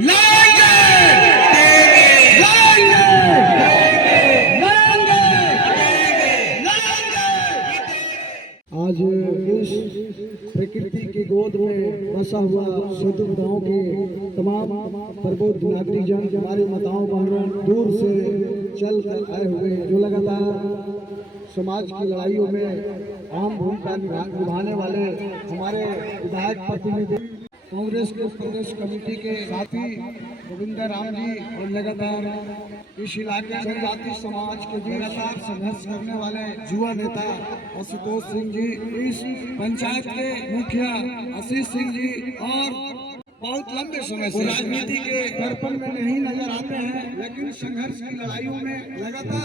आज इस प्रकृति की गोद में बसा हुआ सदुप गांव के तमाम प्रबुद्ध नागरिक जन, हमारे माताओं बहनों, दूर से चल कर आए हुए, जो लगातार समाज की लड़ाइयों में अहम भूमिका निभाने वाले हमारे विधायक प्रतिनिधि कांग्रेस के प्रदेश कमेटी के साथी गोविंदा राम जी, और लगातार इस इलाके जनजाति समाज के लगातार संघर्ष करने वाले युवा नेता आशुतोष सिंह जी, इस पंचायत के मुखिया आशीष सिंह जी, और बहुत लंबे समय से राजनीति के दर्पण में नहीं नजर आते हैं, लेकिन संघर्ष की लड़ाइयों में लगातार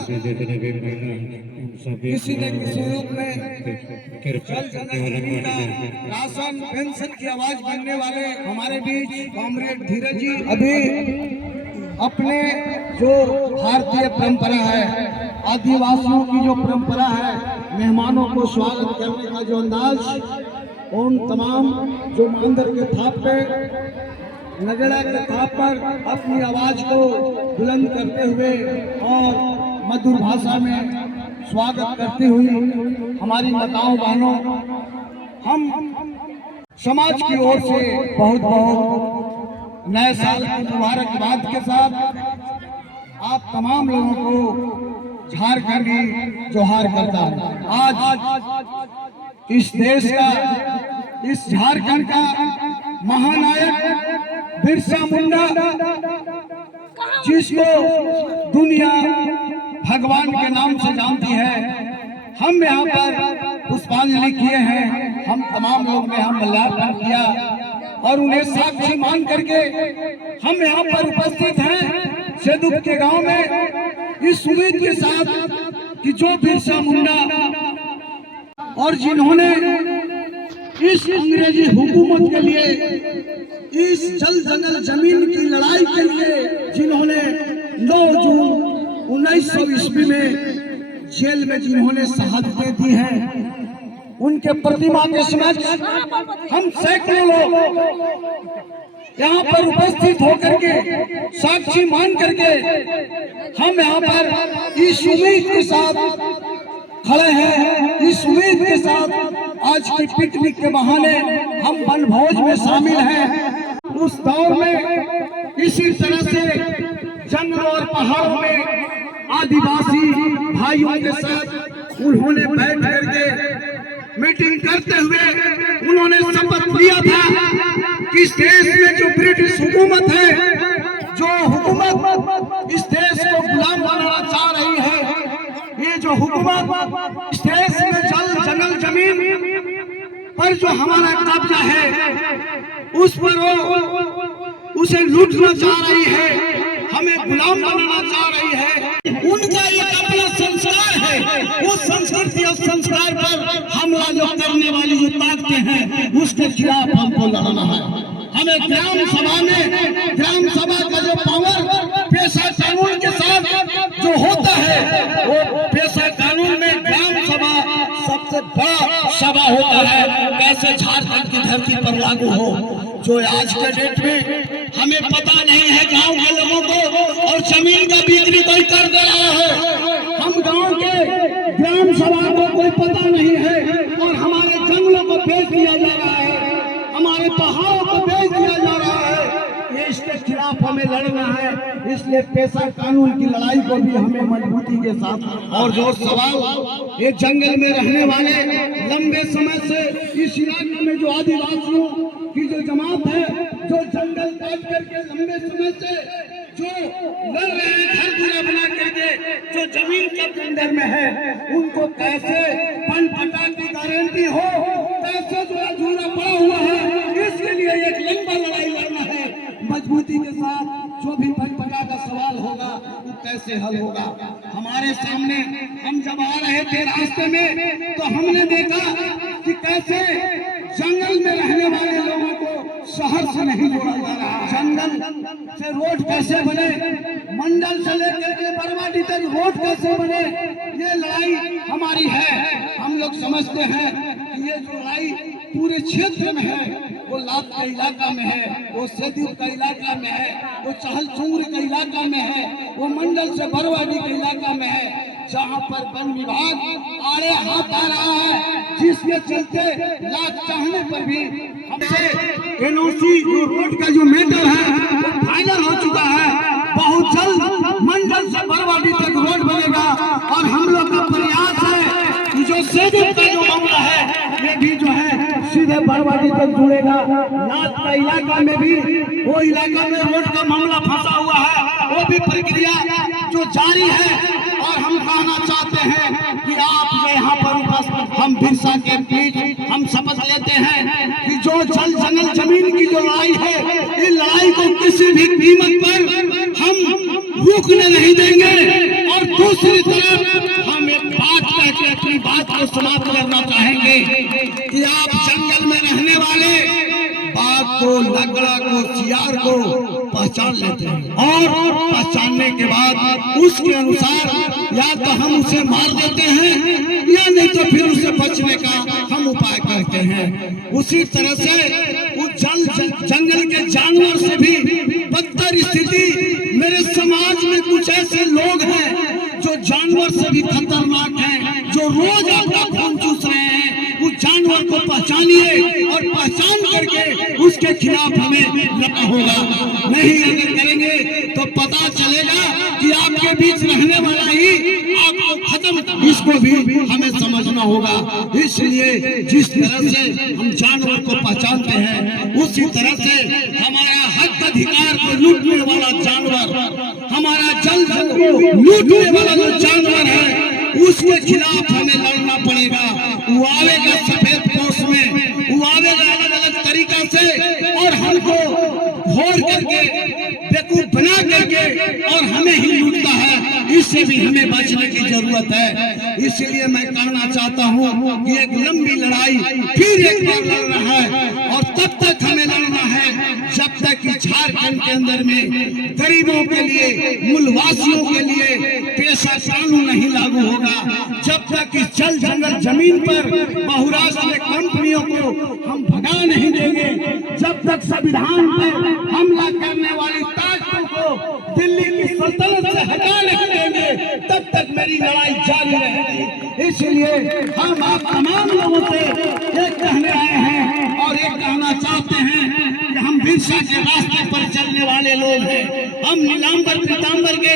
किसी न किसी रूप में राशन पेंशन की आवाज बनने वाले हमारे बीच कॉमरेड धीरज जी अभी अपने जो भारतीय परंपरा है, आदिवासियों की जो परंपरा है, मेहमानों को स्वागत करने का जो अंदाज, उन तमाम जो मंदिर के थाप पे, नगड़ा के थाप पर अपनी आवाज को बुलंद करते हुए और मधुर भाषा में स्वागत करती हुई हमारी माताओं बहनों, हम समाज की ओर से बहुत बहुत नए साल की मुबारकबाद के साथ आप तमाम लोगों को झारखंडी जोहार करता हूँ। आज इस देश का, इस झारखंड का महानायक बिरसा मुंडा, जिसको दुनिया भगवान के नाम से जानती है, हम यहाँ पर पुष्पांजलि किए हैं। हम तमाम लोग ने हम माल्यार्पण किया और उन्हें साक्षी मान करके हम यहाँ पर उपस्थित हैं सेदुप के गांव में, इस उम्मीद के साथ कि जो बिरसा मुंडा और जिन्होंने इस अंग्रेजी हुकूमत के लिए, इस जल जंगल जमीन की लड़ाई के लिए, जिन्होंने 9 जून 1900 ईस्वी में जेल में जिन्होंने शहादतें दी हैं, उनके प्रतिमा के समक्ष हम सैकड़ों लोग यहाँ पर उपस्थित होकर के, साक्षी मान करके हम यहाँ पर इस उम्मीद के साथ खड़े हैं, इस उम्मीद के साथ आज की पिकनिक के बहाने हम वनभोज में शामिल हैं। उस दौर में इसी तरह से जंगलों और पहाड़ों में आदिवासी भाइयों के साथ उन्होंने बैठ करके मीटिंग करते हुए उन्होंने शपथ लिया था कि इस देश में जो ब्रिटिश हुकूमत है, जो हुकूमत इस देश को गुलाम बनाना चाह रही है, ये जो हुकूमत इस देश में जल जंगल जमीन पर जो हमारा कब्जा है, उस पर वो उसे लूटना चाह रही है, हमें गुलाम बनाना चाह रही है। उनका एक अपना संस्कार है, उस संस्कृति और संस्कार पर हमला जो करने वाली जो ताकतें हैं, उसके खिलाफ हमको लड़ना है। हमें ग्राम सभा में, ग्राम सभा का जो पावर पेशा कानून के साथ जो होता है, वो पेशा कानून में ग्राम सभा सबसे बड़ा सभा होता है। कैसे झारखंड की धरती पर लागू हो, जो आज के डेट में हमें पता नहीं है गांव के लोगों को, और जमीन का बिक्री कोई कर दे रहा है। हम गांव के ग्राम सभा को कोई पता नहीं है, और हमारे जंगलों को बेच दिया जा रहा है, हमारे पहाड़ों को बेच दिया जा रहा है। इसके खिलाफ हमें लड़ना है, इसलिए पेशा कानून की लड़ाई को भी हमें मजबूती के साथ। और जो सवाल ये जंगल में रहने वाले लंबे समय से इस इलाके में जो आदिवासियों की जो जमात है, जो जंगल काट करके लंबे समय से जो लड़ रहे हैं, घर पूरा बना करके जो जमीन के अंदर में है, उनको कैसे पन पटा की गारंटी हो, कैसे जो अधूरा पड़ा हुआ है, इसके लिए एक लंबा लड़ाई लड़ना है मजबूती के साथ। जो भी पन पटा का सवाल होगा वो कैसे हल होगा। हमारे सामने हम जब आ रहे थे रास्ते में, तो हमने देखा कि कैसे जंगल में रहने वाले लोगों को शहर से नहीं जोड़ा जा रहा। जंगल से रोड कैसे बने, मंडल से लेकर के बरवाडी तक रोड कैसे बने, ये लड़ाई हमारी है। हम लोग समझते हैं कि ये जो लड़ाई पूरे क्षेत्र में है, वो लात का इलाका में है, वो सैदीप का इलाका में है, वो चहलचूर का इलाका में है, वो मंडल से बरवाडी के इलाका में है, जहाँ पर वन विभाग आड़े हाथ आ रहा है, जिसके चलते लात चाहने पर भी हमसे एनओसी जो रोड का जो मैटर है वो फाइनल हो चुका है। बहुत जल्द मंडल से बरवाडी तक रोड बनेगा और हम लोग का प्रयास है कि जो सैदीप का जो मामला है ये भी जो है सीधे बरवाडी तक जुड़ेगा। नाथ का इलाका में भी वो इलाका में रोड का मामला फंसा हुआ है, वो भी प्रक्रिया जो जारी है। और हम कहना चाहते हैं कि आप यहाँ पर उपस्थित हम बिरसा के बीच हम शपथ लेते हैं कि जो जल जंगल जमीन की जो लड़ाई है, इस लड़ाई को किसी भी कीमत पर हम रुकने नहीं देंगे। और दूसरी तरफ हम एक बात कह के अपनी बात को समाप्त करना चाहेंगे कि आप जंगल में रहने वाले बाघ को, लंगड़ा को, सियार को पहचान लेते हैं और पहचानने के बाद उसके अनुसार या तो हम उसे मार देते हैं या नहीं तो फिर उसे बचने का हम उपाय करते हैं। उसी तरह से उस जंगल के जानवर से भी बदतर स्थिति मेरे समाज में कुछ ऐसे लोग हैं जो जानवर से भी खतरनाक हैं, जो रोज आपका खून चूस रहे हैं। उस जानवर को पहचानिए और पहचान करके उसके खिलाफ हमें लड़ना होगा। नहीं अगर करेंगे तो पता चलेगा कि आपके बीच रहने वाला ही आपको खत्म, इसको भी हमें समझना होगा। इसलिए जिस तरह से हम जानवर को पहचानते हैं उसी तरह से हमारा हक अधिकार को लूटने वाला जानवर, हमारा जल को लूटने वाला जो जानवर है उसके खिलाफ हमें लड़ना पड़ेगा। वो आवेगा सफेद पोष में, वो आवेगा अलग अलग तरीका से और हमको घोर करके बेवकूफ बना करके और हमें ही लूटता है। इससे भी हमें बचने की जरूरत है। इसलिए मैं कहना चाहता हूँ कि एक लंबी लड़ाई फिर एक बार लड़ रहा है और तब तक हमें लड़ना है जब तक कि झारखंड के अंदर में गरीबों के लिए, मूलवासियों के लिए पेशा कानून नहीं लागू होगा, जब तक कि जल जंगल जमीन पर बहुराष्ट्रीय कंपनियों को हम भगा नहीं देंगे, जब तक संविधान पर हमला करने वाली ताकतों को दिल्ली की सल्तनत से हटा नहीं देंगे, तब तक मेरी लड़ाई जारी रहेगी। इसलिए हम आप तमाम लोगों से ये कहने आए हैं और ये कहना चाहते हैं कि हम बिरसा के रास्ते पर चलने वाले लोग हैं, हम नीलांबर पीतांबर के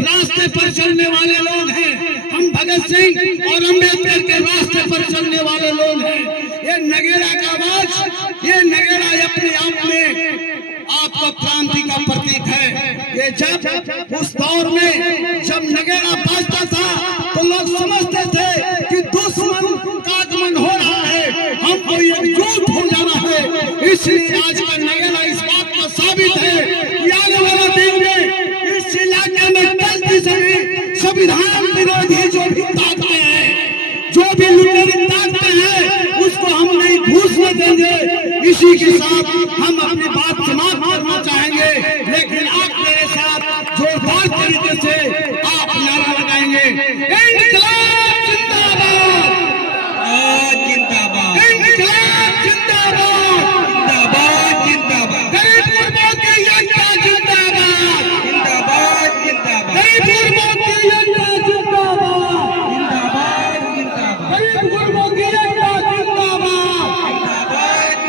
रास्ते पर चलने वाले लोग हैं, हम भगत सिंह और अम्बेडकर के रास्ते पर चलने वाले लोग हैं। ये नगेड़ा का आवाज, ये नगेड़ा अपने आप में आपका क्रांति का प्रतीक है। ये जब उस दौर में जब नगेड़ा बाजता था तो लोग समझते थे कि दुश्मन का आगमन हो रहा है, हमको एकजुट हो जाना है। इसलिए आज का नगेड़ा इस बात का साबित है कि आने वाला दिन में इस इलाके में गलती से भी संविधान विरोधी जो भी ताकतें हैं, जो भी लुटेरी ताकतें हैं, उसको हम नहीं घुसने देंगे। इसी के साथ हम अपनी बात समाप्त करना चाहेंगे, लेकिन आप मेरे साथ जोरदार तरीके से आप नारा लगाएंगे, इंकलाब जिंदाबाद, जिंदाबाद, इंकलाब जिंदाबाद, जिंदाबाद, जिंदाबाद, गरीब गुरबों की एकता जिंदाबाद, जिंदाबाद, जिंदाबाद, गरीब गुरबों की एकता जिंदाबाद, जिंदाबाद, जिंदाबाद, गरीब गुरबों की एकता जिंदाबाद,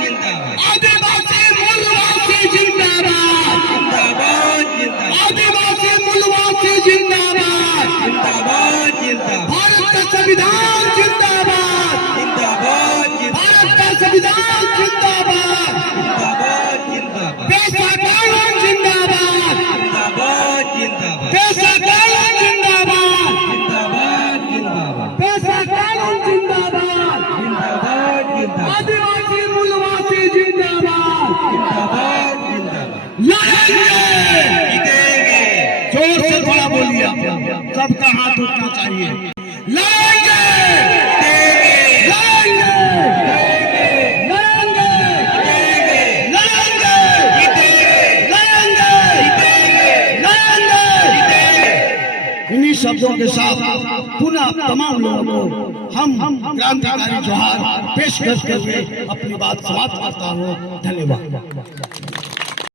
जिंदाबाद, जिंदाबाद, आदिवासी मूलवासी जिंदाबाद, जिंदाबाद, जिंदाबाद, आदिवासी मूलवासी जिंदाबाद, जिंदाबाद, जिंदाबाद, भारत का संविधान जिंदाबाद, जिंदाबाद, भारत का संविधान जिंदाबाद, जिंदाबाद, जिंदाबाद, पेशा कानून जिंदाबाद, जिंदाबाद, जिंदाबाद, पेशा कानून जिंदाबाद, जिंदाबाद, जिंदाबाद, पेशा कानून जिंदाबाद, जिंदाबाद, जिंदाबाद, आदिवासी मूलवासी जिंदाबाद, जिंदाबाद, जिंदाबाद, लड़ेंगे, जोर से थोड़ा बोलिए, सबका हाथ उठना चाहिए, लड़ेंगे, लड़ेंगे, लड़ेंगे, लड़ेंगे, लड़ेंगे। इन्हीं शब्दों के साथ पुनः तमाम लोगों को हम क्रांतिकारी जोहार पेश करते हुए अपनी बात समाप्त करता हूँ। धन्यवाद।